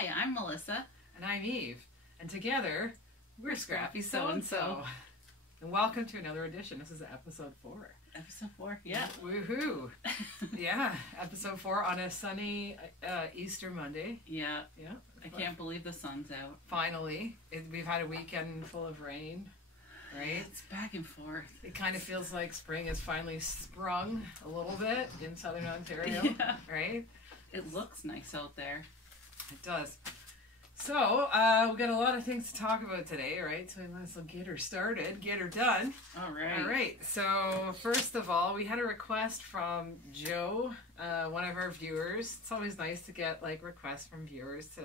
Hi, I'm Melissa. And I'm Eve. And together, we're Scrappy So-and-so. And welcome to another edition. This is episode 4. Episode 4, yeah. Woohoo! Yeah, episode 4 on a sunny Easter Monday. Yeah. Yeah. I can't believe the sun's out. Finally. We've had a weekend full of rain, right? It's back and forth. It kind of feels like spring has finally sprung a little bit in southern Ontario, Yeah. right? It looks nice out there. It does. So, we've got a lot of things to talk about today, right? So we might as well get her started, get her done. All right. All right. So, first of all, we had a request from Joe, one of our viewers. It's always nice to get, like, requests from viewers to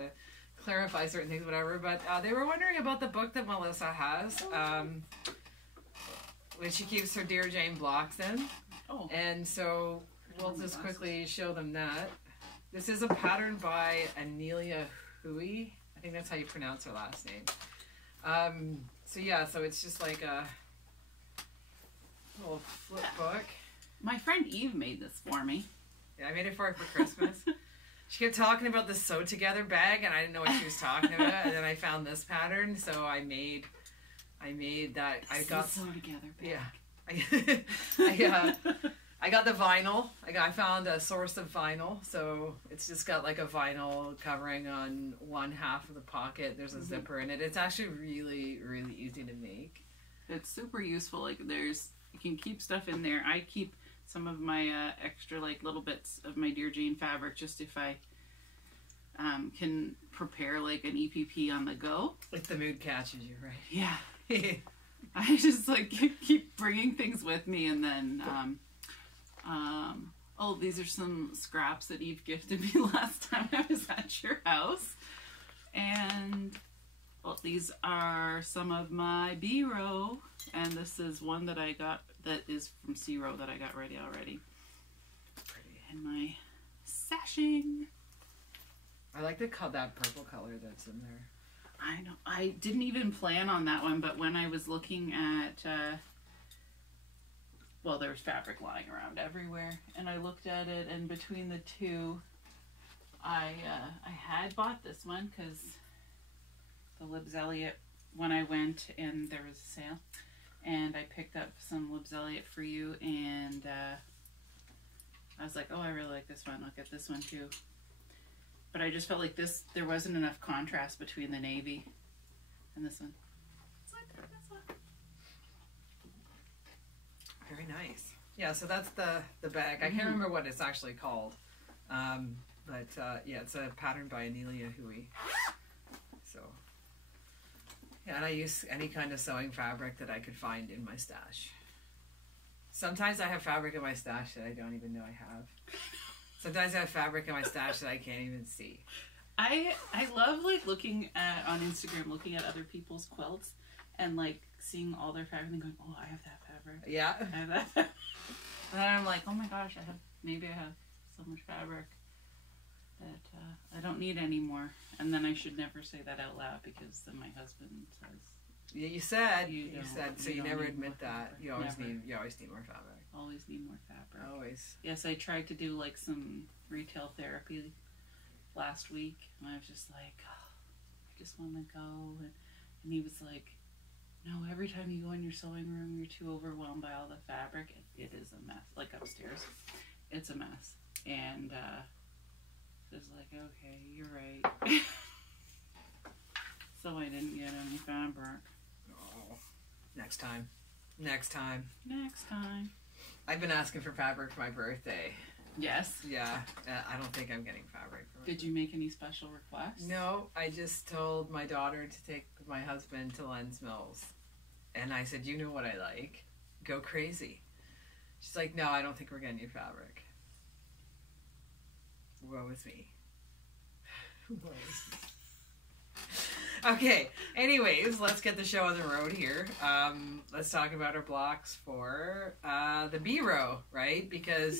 clarify certain things, whatever. But they were wondering about the book that Melissa has, which she keeps her Dear Jane blocks in. Oh. And so, we'll just quickly show them that. This is a pattern by Anelia Hui. I think that's how you pronounce her last name. So yeah, so it's just like a little flip book. My friend Eve made this for me. Yeah, I made it for her for Christmas. She kept talking about the sew together bag, and I didn't know what she was talking about. And then I found this pattern, so I made that. I got sew together bag. Yeah. I got the vinyl. I found a source of vinyl, so it's just got like a vinyl covering on one half of the pocket. There's a zipper in it. It's actually really, really easy to make. It's super useful. Like you can keep stuff in there. I keep some of my extra like little bits of my Dear Jane fabric just if I can prepare like an EPP on the go. If the mood catches you, right? Yeah. I just like keep bringing things with me, and then these are some scraps that Eve gifted me last time I was at your house. And, well, these are some of my B-row. And this is one that I got that is from C-row that I got ready already. Pretty. And my sashing. I like that purple color that's in there. I know. I didn't even plan on that one, but when I was looking at... well, there's fabric lying around everywhere, and I looked at it, and between the two, I had bought this one because the Libs Elliot, when I went and there was a sale, and I picked up some Libs Elliot for you, and I was like, oh, I really like this one. I'll get this one too. But I just felt like there wasn't enough contrast between the navy and this one. So I took this one. Very nice. Yeah, so that's the bag. I can't remember what it's actually called. But yeah, it's a pattern by Anelia Hui. So, yeah, and I use any kind of sewing fabric that I could find in my stash. Sometimes I have fabric in my stash that I don't even know I have. Sometimes I have fabric in my stash that I can't even see. I love like looking at on Instagram, looking at other people's quilts and like seeing all their fabric and going, oh, I have that fabric. Yeah. I have that fabric. And then I'm like, oh my gosh, maybe I have so much fabric that I don't need anymore. And then I should never say that out loud because then my husband says, yeah, you said so. You don't never need admit more that. fabric. You always Never. need more fabric. always need more fabric. Always. Yes, I tried to do like some retail therapy last week, and I was just like, oh, I just want to go. And he was like, no, every time you go in your sewing room, you're too overwhelmed by all the fabric. It is a mess. Like upstairs, it's a mess. And so it's like, okay, you're right. So I didn't get any fabric. Oh, next time. Next time. Next time. I've been asking for fabric for my birthday. Yes. Yeah, I don't think I'm getting fabric. Did you make any special requests? No, I just told my daughter to take my husband to Lens Mills. And I said, you know what I like? Go crazy. She's like, no, I don't think we're getting you fabric. Woe is me. Woe is me. Okay, anyways, let's get the show on the road here. Let's talk about our blocks for the B-row, right? Because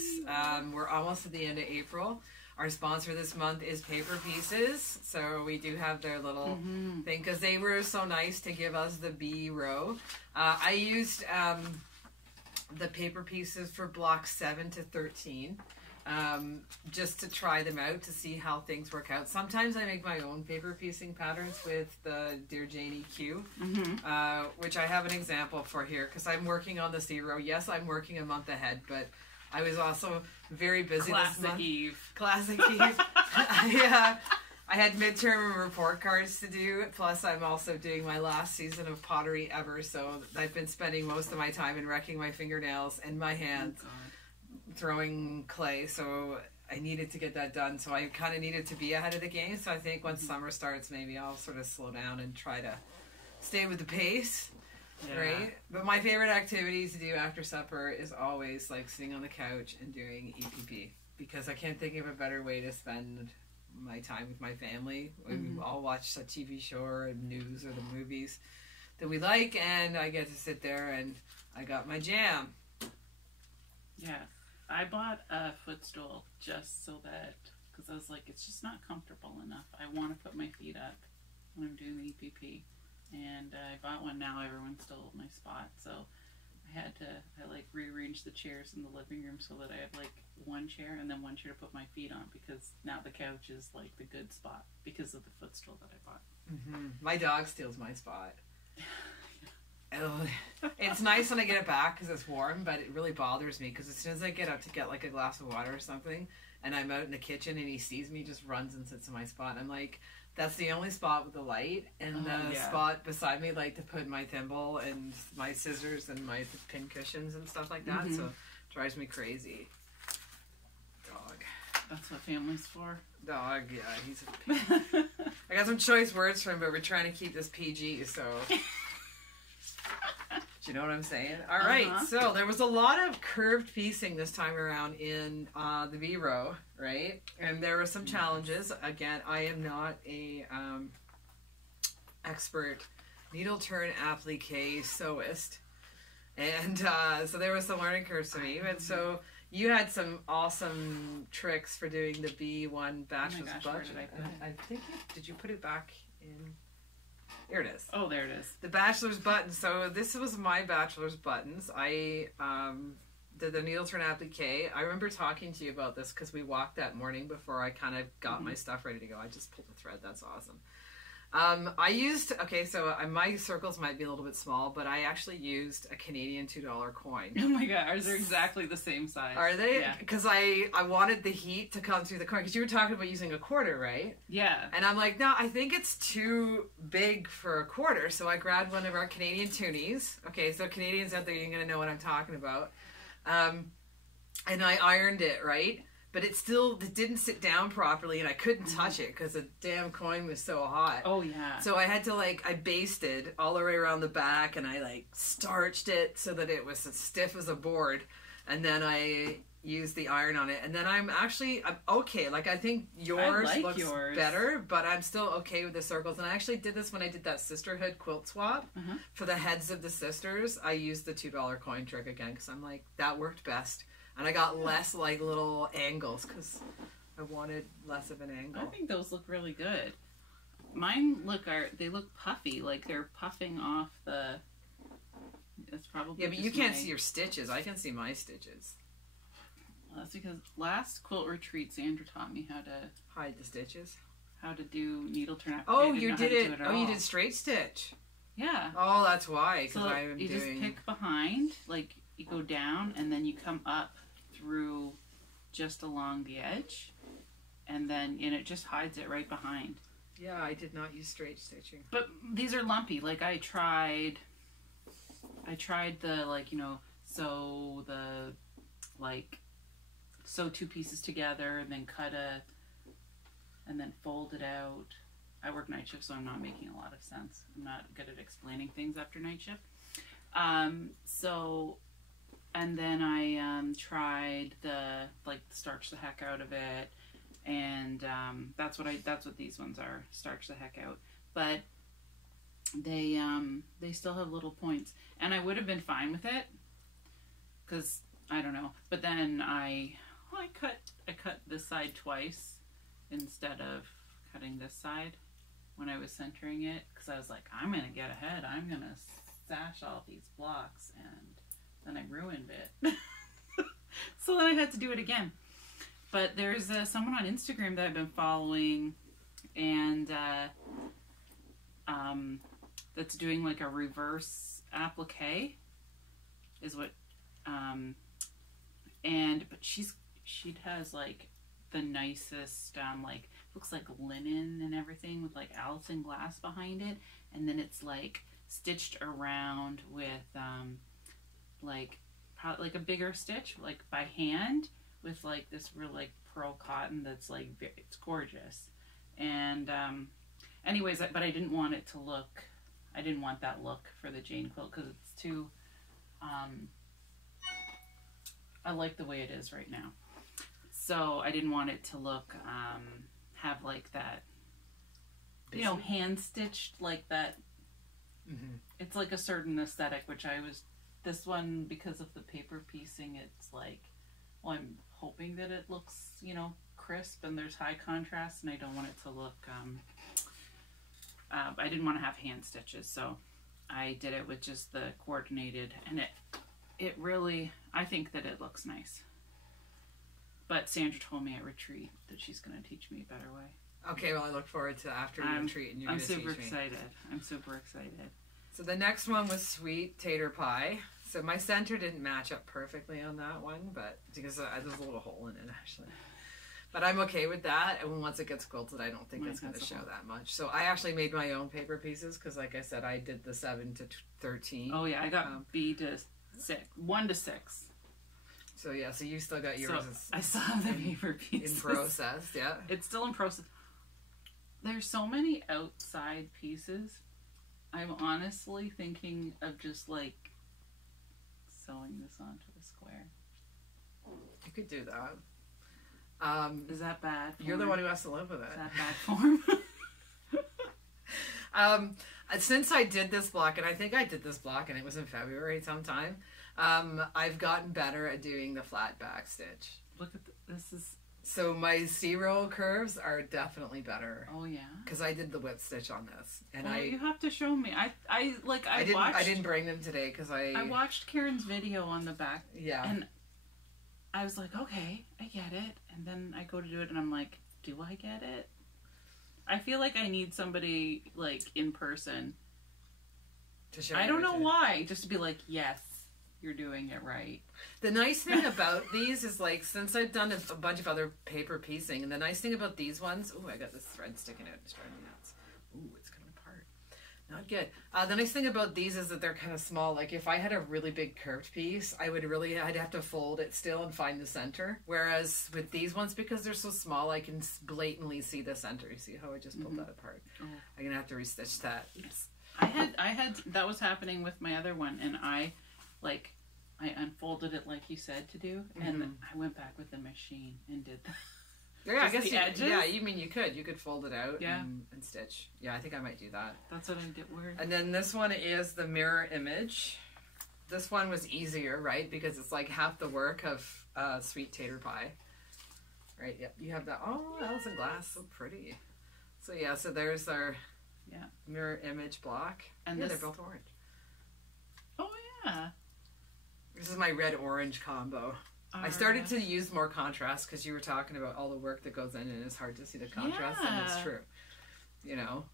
we're almost at the end of April. Our sponsor this month is Paper Pieces, so we do have their little thing, because they were so nice to give us the B-row. I used the Paper Pieces for blocks 7 to 13, just to try them out to see how things work out. Sometimes I make my own paper piecing patterns with the Dear Janie Q, which I have an example for here because I'm working on the 0. Yes, I'm working a month ahead, but I was also very busy this month. Classic Eve. I had midterm report cards to do, plus I'm also doing my last season of pottery ever, so I've been spending most of my time in wrecking my fingernails and my hands throwing clay, so I needed to get that done, so I kind of needed to be ahead of the game, so I think once summer starts, maybe I'll sort of slow down and try to stay with the pace, right? But my favorite activity to do after supper is always like sitting on the couch and doing EPP, because I can't think of a better way to spend my time with my family. We all watch a TV show or news or the movies that we like, and I get to sit there and I got my jam. Yeah, I bought a footstool just so that, because I was like, it's just not comfortable enough. I want to put my feet up when I'm doing the EPP, and I bought one now. Everyone's still at my spot, so I like rearranged the chairs in the living room so that I have like one chair and then one chair to put my feet on, because now the couch is like the good spot because of the footstool that I bought. My dog steals my spot. It's nice when I get it back because it's warm, but it really bothers me because as soon as I get up to get like a glass of water or something and I'm out in the kitchen and he sees me, just runs and sits in my spot. I'm like, that's the only spot with the light, and the spot beside me, like to put my thimble and my scissors and my pin cushions and stuff like that. So it drives me crazy. Dog. That's what family's for. Dog, yeah, he's a pig. I got some choice words for him, but we're trying to keep this PG, so... Do you know what I'm saying? All right, so there was a lot of curved piecing this time around in the B row, right? And there were some challenges. Again, I am not a expert needle turn applique sewist, and so there was some learning curves for me. But so you had some awesome tricks for doing the B1 bachelor's button. I think did you put it back in? Here it is. Oh, there it is. The bachelor's button. So this was my bachelor's buttons. I did the needle turn applique. I remember talking to you about this because we walked that morning before I kind of got my stuff ready to go. I just pulled the thread. That's awesome. I used, my circles might be a little bit small, but I actually used a Canadian $2 coin. Oh my god, ours are exactly the same size. Are they? Yeah. Because I wanted the heat to come through the coin, because you were talking about using a quarter, right? Yeah. And I'm like, no, I think it's too big for a quarter, so I grabbed one of our Canadian toonies. Okay, so Canadians out there, you're going to know what I'm talking about. And I ironed it, right? But it didn't sit down properly, and I couldn't touch it because the damn coin was so hot. Oh, yeah. So I had to, I basted all the way around the back, and I, starched it so that it was as stiff as a board. And then I used the iron on it. And then I'm okay. I think yours looks better, but I'm still okay with the circles. And I actually did this when I did that sisterhood quilt swap. For the heads of the sisters, I used the $2 coin trick again, because I'm like, that worked best. And I got less little angles because I wanted less of an angle. I think those look really good. Mine look puffy, like they're puffing off the. It's probably but you can't see your stitches. I can see my stitches. Well, that's because last quilt retreat, Sandra taught me how to hide the stitches. How to do needle turn applique. Oh, you did it. You did straight stitch. Yeah. Oh, that's why. So you just pick behind, you go down, and then you come up through just along the edge, and it just hides it right behind. Yeah, I did not use straight stitching. But these are lumpy. I tried the sew two pieces together and then and then fold it out. I work night shift, so I'm not making a lot of sense. I'm not good at explaining things after night shift. And then I tried the starch the heck out of it, and that's what these ones are, starch the heck out. But they still have little points, and I would have been fine with it, because I don't know. But then I cut this side twice instead of cutting this side when I was centering it, because I was like, I'm gonna get ahead. I'm gonna stash all these blocks, and then I ruined it. So then I had to do it again. But there's someone on Instagram that I've been following, and that's doing like a reverse applique, is what, but she has like the nicest like, looks like linen and everything with like Allison glass behind it, and then it's like stitched around with like a bigger stitch, like by hand, with like this real like pearl cotton that's like it's gorgeous. And anyways, but I didn't want that look for the Jane quilt because it's too I like the way it is right now, so I didn't want it to look have like that, you know, hand stitched like that. Mm-hmm. It's like a certain aesthetic, which this one, because of the paper piecing, it's like, well, I'm hoping that it looks, you know, crisp and there's high contrast, and I don't want it to look I didn't want to have hand stitches, so I did it with just the coordinated, and it really, I think that it looks nice. But Sandra told me at retreat that she's going to teach me a better way. Okay, well, I look forward to after your retreat, and you're going to teach me. I'm super excited. So the next one was sweet tater pie. So my center didn't match up perfectly on that one, but because there's a little hole in it, actually. But I'm okay with that, and once it gets quilted, I don't think it's going to show that much. So I actually made my own paper pieces, because like I said, I did the 7 to 13. Oh yeah, I got B to 6, 1 to 6. So yeah, so you still got yours. So I still have the paper pieces. In process, yeah. It's still in process. There's so many outside pieces. I'm honestly thinking of just like sewing this onto a square. You could do that. Is that bad? You're the one who has to live with it. Is that bad form? Since I did this block, and I think I did this block, and it was in February sometime, I've gotten better at doing the flat back stitch. Look at this is. So my zero curves are definitely better. Oh yeah. Because I did the whip stitch on this, and you have to show me. I didn't bring them today because I watched Karen's video on the back. Yeah. And I was like, okay, I get it. And then I go to do it, and I'm like, do I get it? I feel like I need somebody like in person to show. I don't know why, just to be like, yes, you're doing it right. The nice thing about these is, like, since I've done a bunch of other paper piecing, and the nice thing about these ones, ooh, I got this thread sticking out, it's driving me nuts. Ooh, it's coming apart. Not good. The nice thing about these is that they're kind of small. Like, if I had a really big curved piece, I'd have to fold it still and find the center. Whereas with these ones, because they're so small, I can blatantly see the center. You see how I just pulled that apart? Oh. I'm gonna have to restitch that. Oops. I had that was happening with my other one, and I unfolded it like you said to do, and then I went back with the machine and did that. Yeah, I guess the edges? Yeah, you mean you could fold it out and stitch. Yeah, I think I might do that. That's what I did. Weird. And then this one is the mirror image. This one was easier, right? Because it's like half the work of sweet tater pie. Right, yep. You have that. Oh, Allison glass, so pretty. So yeah, so there's our mirror image block. And they're both orange. Oh yeah. This is my red-orange combo. I started to use more contrast because you were talking about all the work that goes in, and it's hard to see the contrast, and it's true. You know?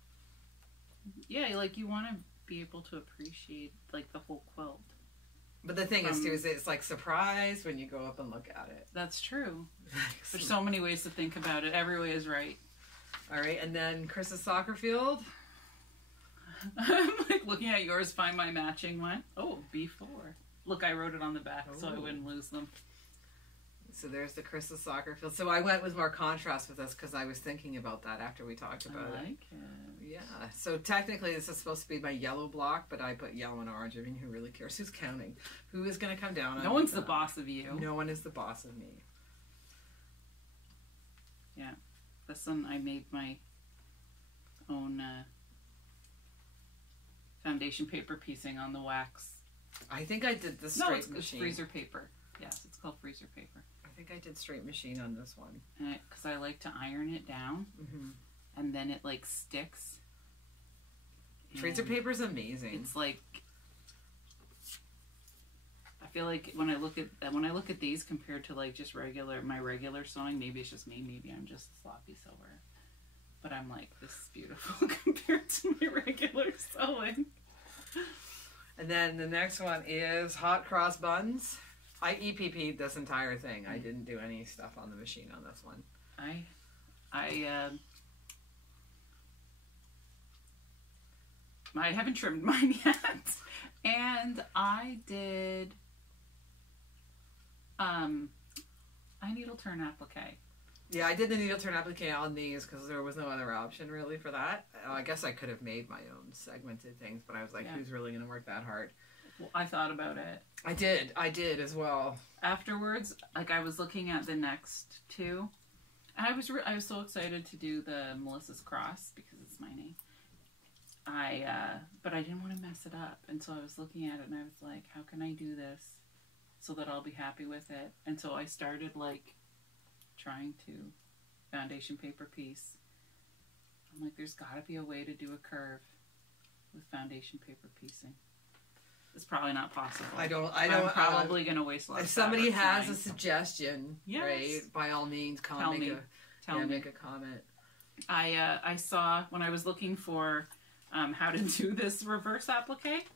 Yeah, like you want to be able to appreciate like the whole quilt. But the thing is, too, is it's like surprise when you go up and look at it. That's true. There's so many ways to think about it. Every way is right. All right, and then Chris's soccer field. I'm like looking at yours, find my matching one. Oh, B4. Look, I wrote it on the back so I wouldn't lose them. So there's the Chris's soccer field. So I went with more contrast with this because I was thinking about that after we talked about it. I like it. Yeah. So technically this is supposed to be my yellow block, but I put yellow and orange. I mean, who really cares? Who's counting? Who is going to come down on No one's the boss of you. No one is the boss of me. Yeah. This one I made my own foundation paper piecing on the wax. I think I did the straight machine. No, it's freezer paper. Yes, it's called freezer paper. I think I did straight machine on this one. And because I like to iron it down, and then it like sticks. Freezer paper is amazing. It's like feel like when I look at these compared to like just my regular sewing, maybe it's just me, maybe I'm just a sloppy sewer. But I'm like, this is beautiful compared to my regular sewing. And then the next one is hot cross buns. I EPP'd this entire thing. I didn't do any stuff on the machine on this one. I haven't trimmed mine yet, and I did I needle turn applique. Yeah, I did the needle turn applique on these because there was no other option really for that. I guess I could have made my own segmented things, but I was like, who's really going to work that hard? Well, I thought about it. I did as well. Afterwards, like I was looking at the next two, and I was so excited to do the Melissa's Cross because it's my name. But I didn't want to mess it up, and so I was looking at it and I was like, how can I do this so that I'll be happy with it? And so I started like trying to foundation paper piece. I'm like, there's got to be a way to do a curve with foundation paper piecing. It's probably not possible. I'm probably gonna waste a lot. If somebody has a suggestion, yes, right, by all means, tell me. Make a comment. I saw when I was looking for how to do this reverse applique,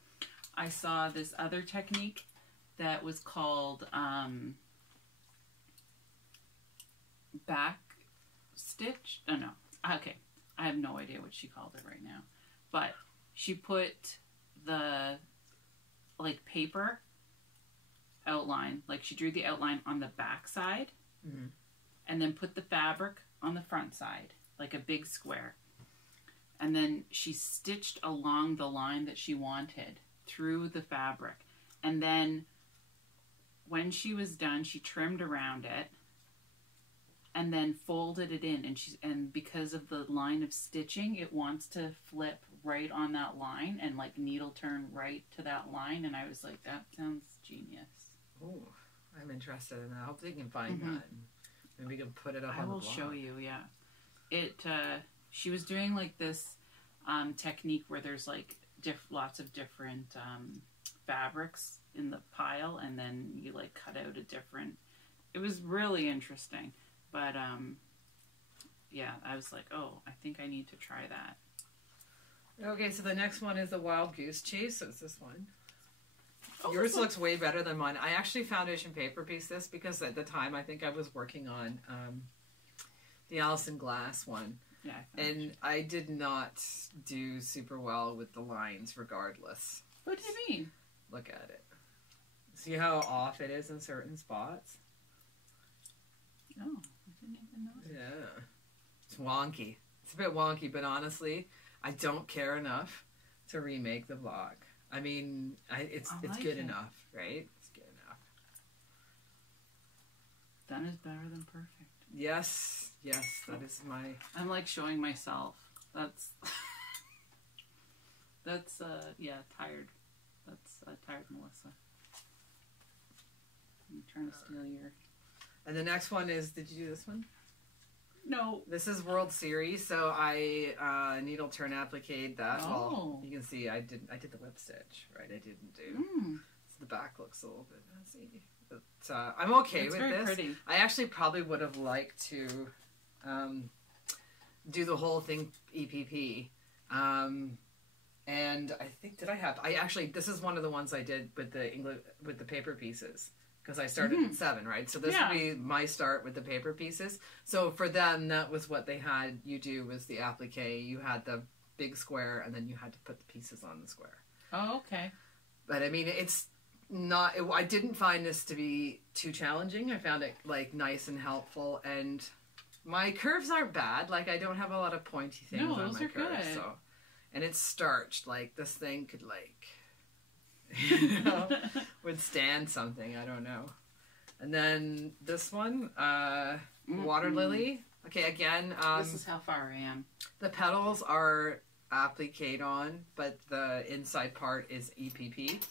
I saw this other technique that was called back stitch. Oh no, okay, I have no idea what she called it right now, but she put the like paper outline, like she drew the outline on the back side, and then put the fabric on the front side, like a big square. And then she stitched along the line that she wanted through the fabric. And then when she was done, she trimmed around it and then folded it in. And because of the line of stitching, it wants to flip right on that line and like needle turn right to that line. And I was like, that sounds genius. Oh, I'm interested in that. I hope they can find that. Maybe we can put it up on the blog. I will show you, yeah. She was doing like this technique where there's like lots of different fabrics in the pile, and then you like cut out a different. It was really interesting, but yeah, I was like, oh, I think I need to try that. Okay, so the next one is the Wild Goose Chase. So it's this one. Oh, yours looks way better than mine. I actually foundation paper piece this because at the time I think I was working on the Alison Glass one. Yeah, and I did not do super well with the lines regardless. What do you mean? Look at it. See how off it is in certain spots? Oh, I didn't even notice. Yeah. It's wonky. It's a bit wonky, but honestly, I don't care enough to remake the vlog. I mean, it's good enough, right? It's good enough. Done is better than perfect. Yes, that is my... I'm like showing myself. That's... yeah, tired. That's tired Melissa. I'm trying to steal your... And the next one is, did you do this one? No. This is World Series, so I needle turn appliqued that. Oh. Well, you can see I did the whip stitch, right? I didn't do... So the back looks a little bit messy. But I'm okay with this. Pretty. I actually probably would have liked to do the whole thing EPP. And I think, this is one of the ones I did with the paper pieces. Because I started at 7, right? So this would be my start with the paper pieces. So for them, that was what they had you do was the applique. You had the big square, and then you had to put the pieces on the square. Oh, okay. But I mean, it's not... I didn't find this to be too challenging. I found it like nice and helpful, and my curves aren't bad. Like I don't have a lot of pointy things on my curves. Good. So, and it's starched. Like this thing could you know, withstand something. I don't know. And then this one, Water Lily. Okay, again, this is how far I am. The petals are appliqued on, but the inside part is EPP.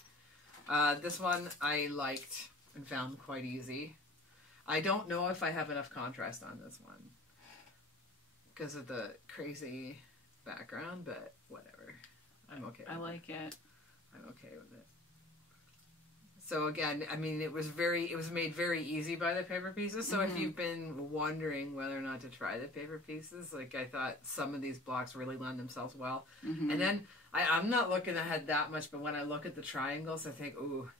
This one I liked and found quite easy. I don't know if I have enough contrast on this one because of the crazy background, but whatever. I'm okay with I like it. I'm okay with it. So again, I mean, it was made very easy by the paper pieces. So if you've been wondering whether or not to try the paper pieces, like I thought some of these blocks really lend themselves well. And then I'm not looking ahead that much, but when I look at the triangles, I think, ooh,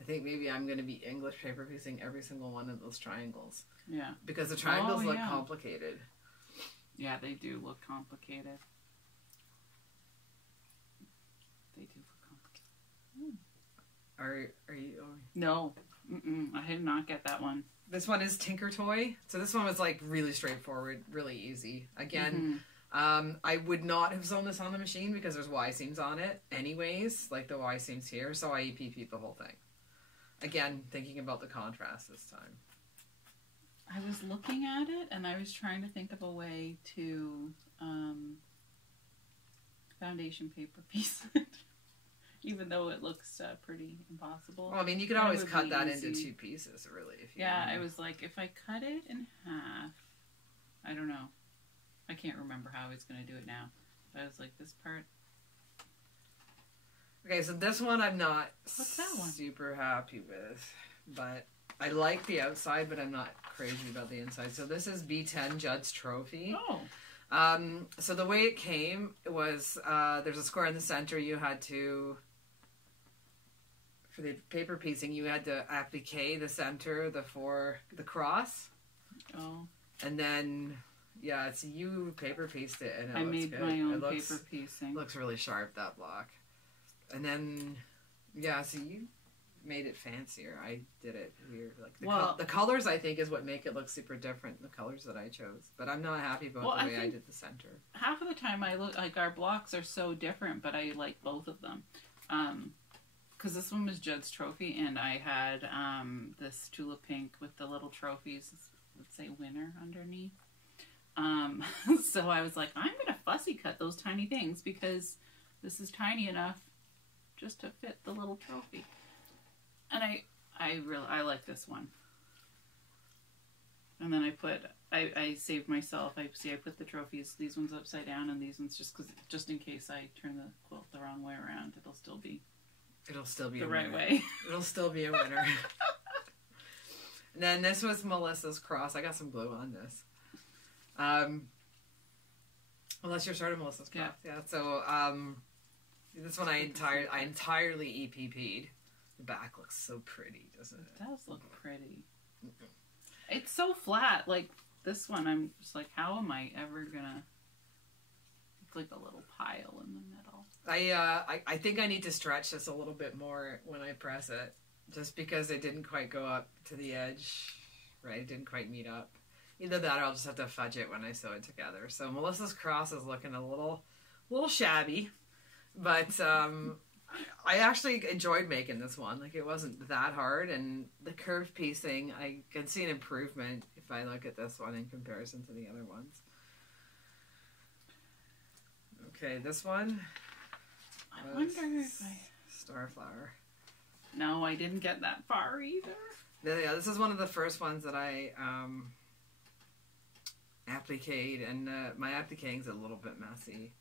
I think maybe I'm going to be English paper piecing every single one of those triangles. Yeah. Because the triangles look complicated. Yeah, they do look complicated. They do look complicated. Are you? No. I did not get that one. This one is Tinker Toy. So this one was like really straightforward, really easy. Again, I would not have sewn this on the machine because there's Y seams on it anyways, like the Y seams here. So I EPP'd the whole thing. Again, thinking about the contrast this time. I was looking at it and I was trying to think of a way to foundation paper piece it. Even though it looks pretty impossible. Well, I mean, you could always cut that into 2 pieces, really. If you want. I was like, if I cut it in half, I don't know. I can't remember how I was going to do it now. But I was like, this part. Okay, so this one I'm not What's that one? super happy with. But I like the outside, but I'm not crazy about the inside. So this is B10 Judd's Trophy. Oh. So the way it came was there's a square in the center. You had to, for the paper piecing, you had to applique the center, the cross. Oh. And then, yeah, it's you paper pieced it, and it I looks made good. my own paper piecing. Looks really sharp, that block. And then, yeah, so you made it fancier. I did it weird. Like the colors, I think, is what make it look super different. The colors that I chose, but I'm not happy about the way I did the center. Half of the time, I look like our blocks are so different, but I like both of them. Because this one was Judd's Trophy, and I had this tulip pink with the little trophies. Let's say winner underneath. So I was like, I'm gonna fussy cut those tiny things because this is tiny enough just to fit the little trophy. And I like this one. And then I saved myself. I put the trophies, these ones upside down and these ones just in case I turn the quilt the wrong way around, it'll still be the right way. It'll still be a winner. And then this was Melissa's cross. I got some glue on this. Unless you're starting Melissa's cross. Yeah. So this one I entirely EPP'd. The back looks so pretty, doesn't it? It does look pretty. It's so flat. Like this one, I'm just like, how am I ever gonna? It's like a little pile in the middle. I think I need to stretch this a little bit more when I press it, just because it didn't quite go up to the edge. Right, it didn't quite meet up. Either that, or I'll just have to fudge it when I sew it together. So Melissa's cross is looking a little shabby, but I actually enjoyed making this one. Like, it wasn't that hard, and the curved piecing, I can see an improvement if I look at this one in comparison to the other ones. Okay, this one. I wonder if Starflower. No, I didn't get that far either. Yeah, this is one of the first ones that I appliqued, and my appliquing's a little bit messy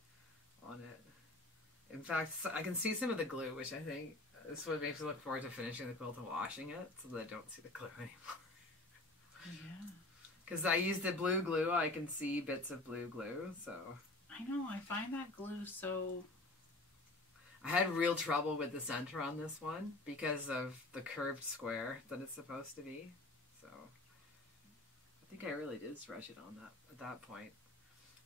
on it. In fact, I can see some of the glue, which I think this is what makes me look forward to finishing the quilt and washing it, so that I don't see the glue anymore. Yeah. Because I used the blue glue, I can see bits of blue glue, so... I know, I find that glue so... I had real trouble with the center on this one because of the curved square that it's supposed to be. So I think I really did stretch it on that at that point.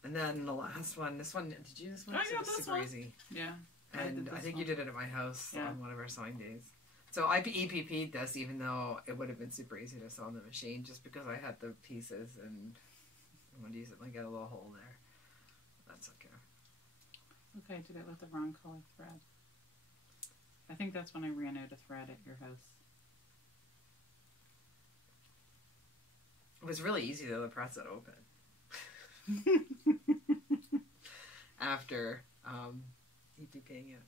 And then the last one, this one, did you do this one? I got this super one. Easy. Yeah. And I think you did it at my house on one of our sewing days. So I EPP'd this even though it would have been super easy to sew on the machine just because I had the pieces and I wanted to use it and get a little hole there. That's okay. Okay, I did it with the wrong color thread. I think that's when I ran out of thread at your house. It was really easy though to press it open. After EPPing it.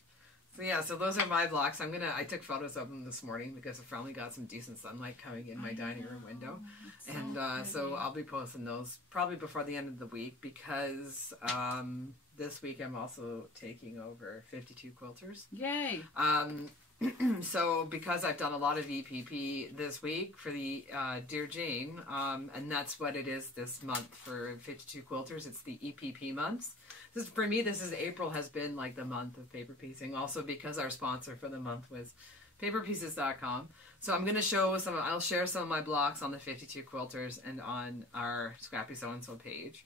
So yeah, so those are my blocks. I took photos of them this morning because I finally got some decent sunlight coming in my dining room window. And so I'll be posting those probably before the end of the week because this week I'm also taking over 52 Quilters. Yay! So because I've done a lot of EPP this week for the Dear Jane, and that's what it is this month for 52 Quilters, it's the EPP months. For me, April has been like the month of paper piecing, also because our sponsor for the month was paperpieces.com. So I'm going to I'll share some of my blocks on the 52 Quilters and on our Scrappy So-and-So page.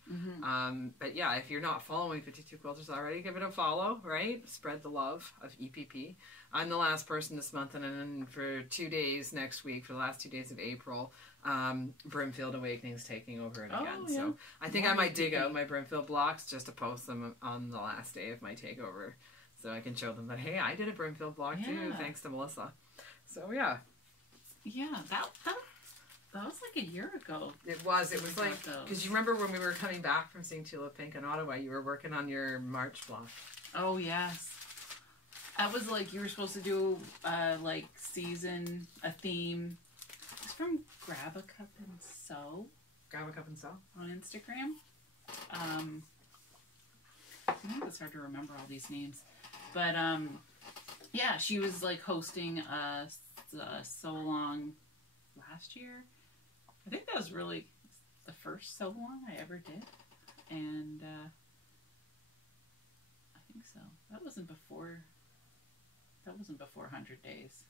But yeah, if you're not following 52 Quilters already, give it a follow, right? Spread the love of EPP. I'm the last person this month, and then for 2 days next week, for the last 2 days of April, Brimfield Awakening's taking over it again. Yeah. So I think I might dig out my Brimfield blocks just to post them on the last day of my takeover, so I can show them that, hey, I did a Brimfield block too, thanks to Melissa. So yeah. Yeah, that was like a year ago. It was like, because you remember when we were coming back from seeing Tulip Pink in Ottawa, you were working on your March block. Oh, yes. That was like, you were supposed to do like a theme. It's from Grab a Cup and Sew. Grab a Cup and Sew? On Instagram. I think it's hard to remember all these names. But yeah, she was like hosting So Long last year. I think that was really the first So Long I ever did, and I think so. That wasn't before 100 days.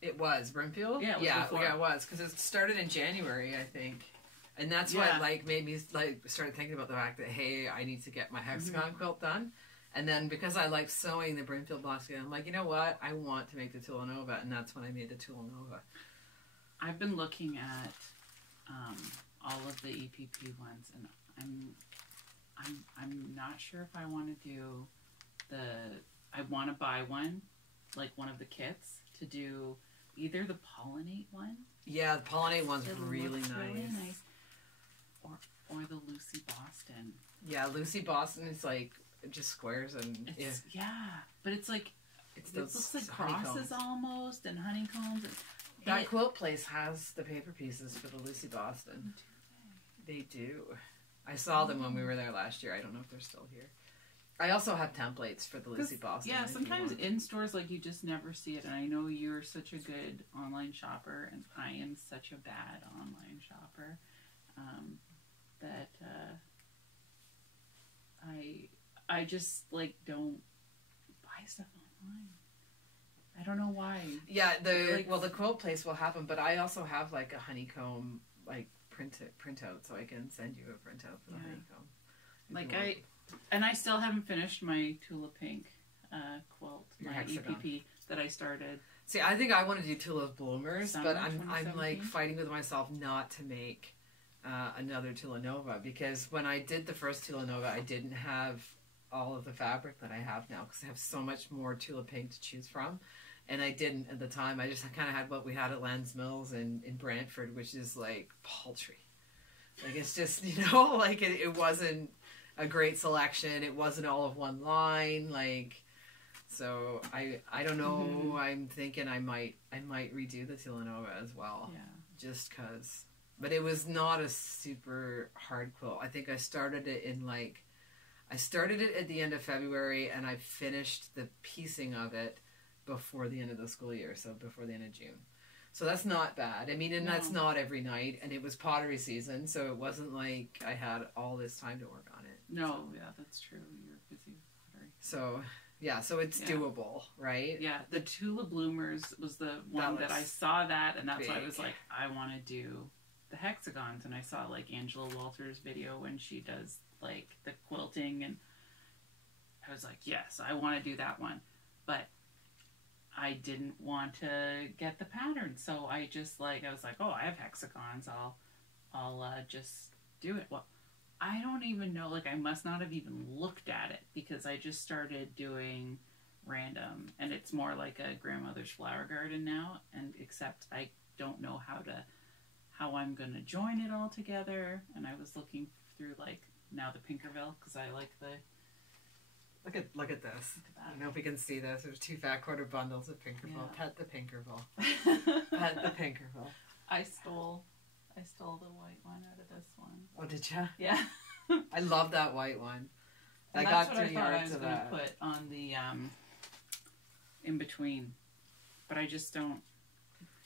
It was Brimfield. Yeah, it was because it started in January, I think, and that's what like made me like started thinking about the fact that, hey, I need to get my hexagon quilt done. And then because I like sewing the Brimfield blocks again, I'm like, you know what? I want to make the Tula Nova, and that's when I made the Tula Nova. I've been looking at all of the EPP ones, and I'm not sure if I want to do I want to buy one, like one of the kits, to do either the Pollinate one. Yeah, the Pollinate one's really nice. Or the Lucy Boston. Yeah, Lucy Boston is like just squares and but it's like it looks like crosses almost and honeycombs. That quilt place has the paper pieces for the Lucy Boston. They do. I saw them when we were there last year. I don't know if they're still here. I also have templates for the Lucy Boston. Yeah, sometimes in stores, like, you just never see it. And I know you're such a good online shopper, and I am such a bad online shopper, that I just, like, don't buy stuff online. I don't know why. Yeah, the quilt place will have them, but I also have, like, a honeycomb, like, printout, so I can send you a printout for the honeycomb. Like, I still haven't finished my Tula Pink quilt, my EPP that I started. See, I think I want to do Tula Bloomers, but I'm like fighting with myself not to make another Tula Nova, because when I did the first Tula Nova, I didn't have all of the fabric that I have now, because I have so much more Tula Pink to choose from, and I didn't at the time. I just kind of had what we had at Lands Mills in Brantford, which is like paltry. Like, it's just, you know, like it wasn't a great selection. It wasn't all of one line, like, so I don't know. I'm thinking I might redo the Tula Nova as well. Yeah. Just cause, but it was not a super hard quilt. I think I started it at the end of February, and I finished the piecing of it before the end of the school year, so before the end of June. So that's not bad. I mean, and that's not every night, and it was pottery season, so it wasn't like I had all this time to work on it. No, so. Yeah, that's true. You're busy with pottery. So, yeah, so it's doable, right? Yeah, the Tula Bloomers was the one that I saw that, and that's why I was like, I want to do the hexagons, and I saw, like, Angela Walters' video when she does, like, the quilting, and I was like, yes, I want to do that one. But I didn't want to get the pattern, so I just, like, I was like, oh, I have hexagons, I'll just do it. Well, I don't even know, like, I must not have even looked at it, because I just started doing random, and it's more like a grandmother's flower garden now, and except I don't know how I'm going to join it all together, and I was looking through, like, now the Pinkerville, because I like the... Look at this. Look at I don't know if we can see this. There's 2 fat quarter bundles of Pinkerville. Yeah. Pet the Pinkerville. Pet the Pinkerville. I stole the white one out of this one. Oh, did you? Yeah. I love that white one. I got 3 yards of that. That's what I thought I was going to put on the in between. but I just don't.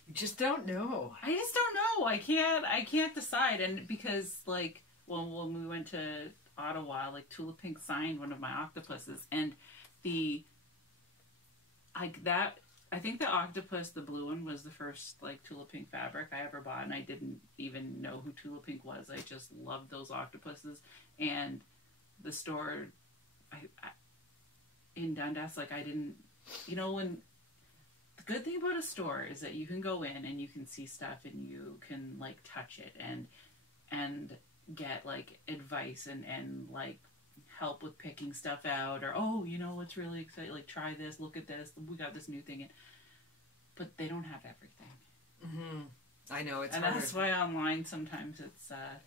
You just don't know. I just don't know. I can't decide. And because, like, well, when we went to Ottawa, like, Tula Pink signed one of my octopuses, and I think the octopus, the blue one, was the first, like, Tula Pink fabric I ever bought, and I didn't even know who Tula Pink was. I just loved those octopuses. And the store in Dundas, like, I didn't, you know, when, the good thing about a store is that you can go in and you can see stuff and you can, like, touch it and get, like, advice and like, help with picking stuff out, or, oh, you know what's really exciting, like, try this, look at this, we got this new thing in. But they don't have everything. Mm-hmm. I know, it's and harder. That's why online sometimes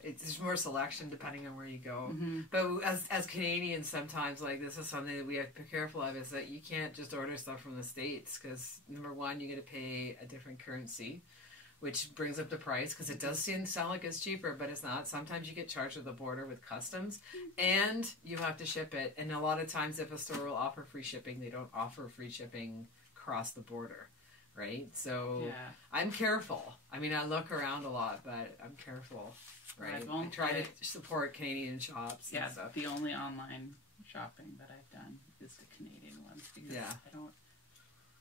it's more selection depending on where you go. Mm-hmm. But as Canadians, sometimes, like, this is something that we have to be careful of, is that you can't just order stuff from the States, because number one, you got to pay a different currency, which brings up the price, because it does sound like it's cheaper, but it's not. Sometimes you get charged at the border with customs, and you have to ship it. And a lot of times, if a store will offer free shipping, they don't offer free shipping across the border, right? So yeah. I'm careful. I mean, I look around a lot, but I'm careful, right? I try to support Canadian shops and stuff. The only online shopping that I've done is the Canadian ones, because I don't.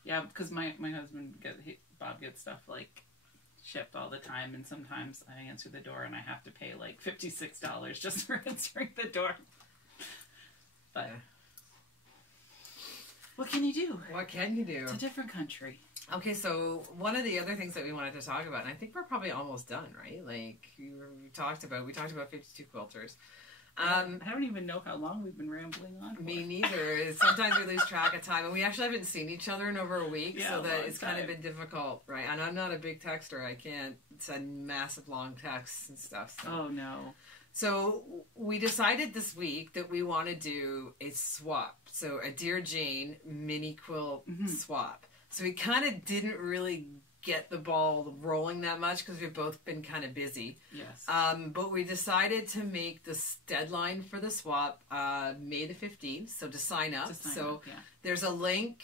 Yeah, because my husband Bob gets stuff, like, shipped all the time, and sometimes I answer the door and I have to pay like $56 just for answering the door. But what can you do? What can you do? It's a different country. Okay, so one of the other things that we wanted to talk about, and I think we're probably almost done, right? Like, we talked about 52 quilters. I don't even know how long we've been rambling on for. Me neither. Sometimes we lose track of time, and we actually haven't seen each other in over a week, so that it's kind of been difficult, right? And I'm not a big texter. I can't send massive long texts and stuff. So. Oh, no. So we decided this week that we want to do a swap. So a Dear Jane mini quilt swap. So we kind of didn't really get the ball rolling that much because we've both been kind of busy. Yes. But we decided to make this deadline for the swap May the 15th, so to sign up. There's a link.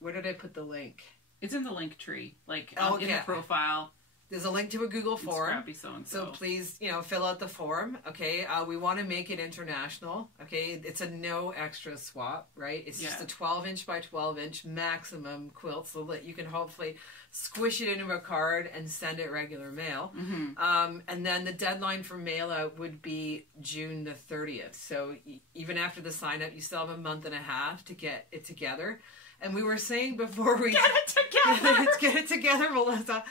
Where did I put the link? It's in the link tree, like in the profile. There's a link to a Google form. Scrappy so-and-so. So please, fill out the form. Okay. We want to make it international. Okay. It's a no extra swap, right? It's just a 12-inch by 12-inch maximum quilt, so that you can hopefully squish it into a card and send it regular mail. Mm-hmm. And then the deadline for mail out would be June the 30th. So even after the sign up, you still have a month and a half to get it together. And we were saying before we get it together, get it together, Melissa.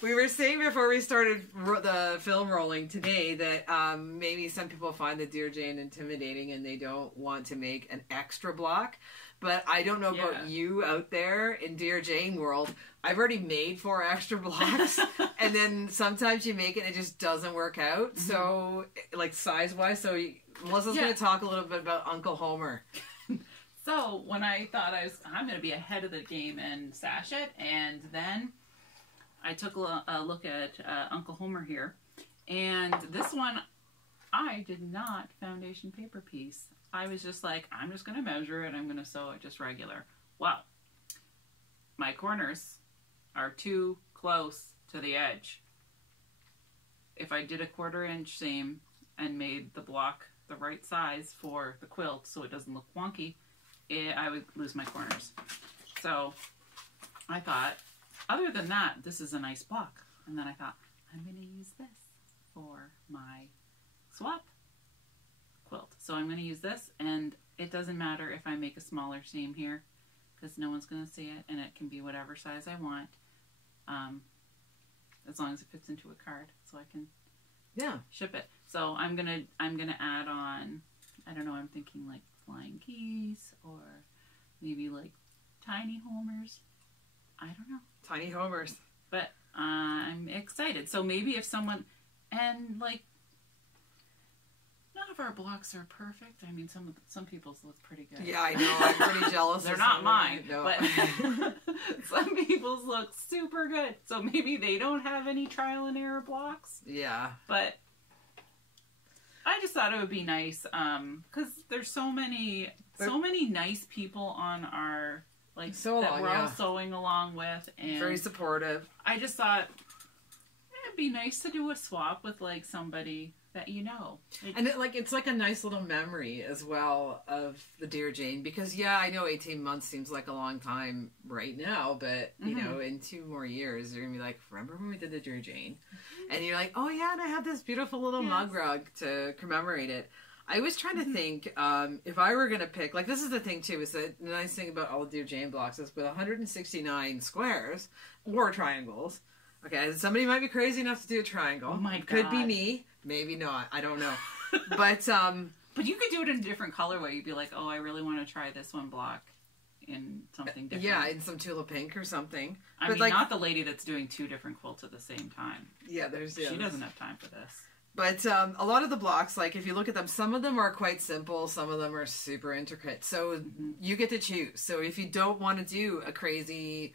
We were saying before we started the film rolling today that maybe some people find the Dear Jane intimidating and they don't want to make an extra block. But I don't know about you out there in Dear Jane world. I've already made 4 extra blocks, and then sometimes you make it and it just doesn't work out. Mm-hmm. So, like, size-wise, Melissa's going to talk a little bit about Uncle Homer. So when I thought I'm going to be ahead of the game and stash it, and then I took a look at Uncle Homer here, and this one I did not foundation paper piece. I was just like, I'm just going to measure it, I'm going to sew it just regular. Well, my corners are too close to the edge. If I did a 1/4 inch seam and made the block the right size for the quilt so it doesn't look wonky, I would lose my corners. So I thought, other than that, this is a nice block. And then I thought, I'm going to use this for my swap quilt. So I'm going to use this, and it doesn't matter if I make a smaller seam here, because no one's going to see it, and it can be whatever size I want, as long as it fits into a card, so I can ship it. So I'm gonna add on, I don't know, I'm thinking like flying geese, or maybe like tiny homers. I don't know. Tiny homers. But I'm excited. So maybe if someone, and like, none of our blocks are perfect. I mean, some people's look pretty good. Yeah, I know. I'm pretty jealous. They're not mine, but some people's look super good. So maybe they don't have any trial and error blocks. Yeah. But I just thought it would be nice, because there's so many nice people on our like So that long, we're all yeah. sewing along with, and Very supportive. I just thought it'd be nice to do a swap with like somebody that you know. And it's like a nice little memory as well of the Dear Jane, because yeah, I know 18 months seems like a long time right now, but you know, in 2 more years you're gonna be like, remember when we did the Dear Jane? And you're like, oh yeah, and I have this beautiful little mug rug to commemorate it. I was trying to think, if I were gonna pick, like, this is the thing too, is that the nice thing about all the Dear Jane blocks is with 169 squares or triangles. Okay, somebody might be crazy enough to do a triangle. Oh my God. Could be me. Maybe not. I don't know. But you could do it in a different colorway. You'd be like, oh, I really want to try this one block in something different. Yeah, in some tulip pink or something. I mean, not the lady that's doing 2 different quilts at the same time. Yeah, she doesn't have time for this. But a lot of the blocks, like if you look at them, some of them are quite simple, some of them are super intricate. So you get to choose. So if you don't want to do a crazy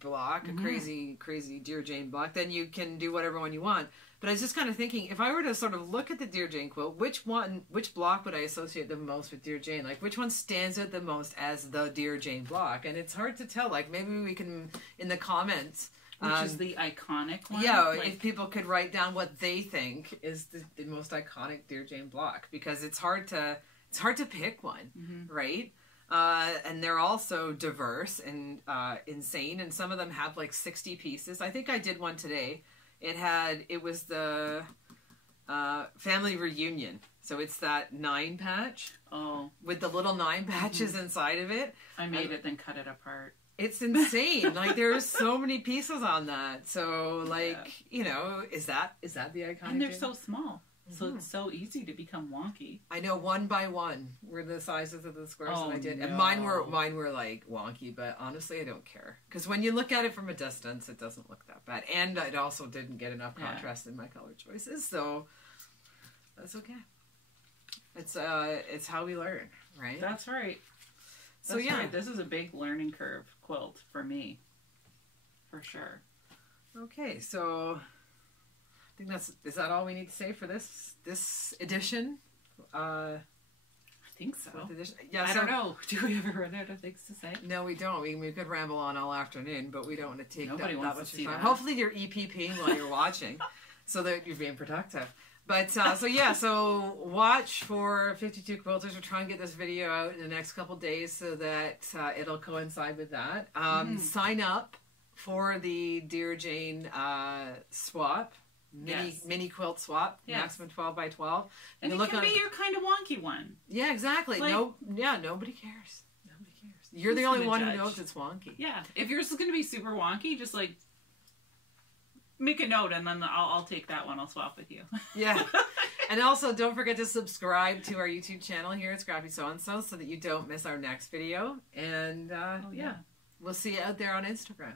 block, a crazy Dear Jane block, then you can do whatever one you want. But I was just kind of thinking, if I were to sort of look at the Dear Jane quilt, which block would I associate the most with Dear Jane? Like, which one stands out the most as the Dear Jane block? And it's hard to tell. Like, maybe we can, in the comments... Which is the iconic one? Yeah, if people could write down what they think is the most iconic Dear Jane block. Because it's hard to pick one, right? And they're also diverse and insane, and some of them have like 60 pieces. I think I did one today. It was the family reunion. So it's that 9 patch. Oh. With the little 9 patches inside of it. I made it, then cut it apart. It's insane. Like, there's so many pieces on that. So, like, you know, is that the iconic? And they're so small. So it's so easy to become wonky. I know 1 by 1 were the sizes of the squares that I did. No. And mine were like wonky, but honestly I don't care. Because when you look at it from a distance, it doesn't look that bad. And it also didn't get enough contrast in my color choices, so that's okay. It's how we learn, right? That's right. That's right. This is a big learning curve quilt for me. For sure. Okay, so I think is that all we need to say for this edition? I think so. Yeah, I don't know. Do we ever run out of things to say? No, we don't. We could ramble on all afternoon, but we don't want to take that much time. That. Hopefully you're EPPing while you're watching, so that you're being productive. But, so watch for 52 Quilters. We'll try and get this video out in the next couple days so that it'll coincide with that. Sign up for the Dear Jane swap. Mini quilt swap, maximum 12 by 12. And it can be your kind of wonky one. Yeah, exactly. Like, nobody cares. Nobody cares. You're the only one who knows it's wonky. Yeah. If yours is going to be super wonky, just like make a note and then I'll take that one. I'll swap with you. Yeah. And also don't forget to subscribe to our YouTube channel here at Scrappy So and So that you don't miss our next video. And we'll see you out there on Instagram.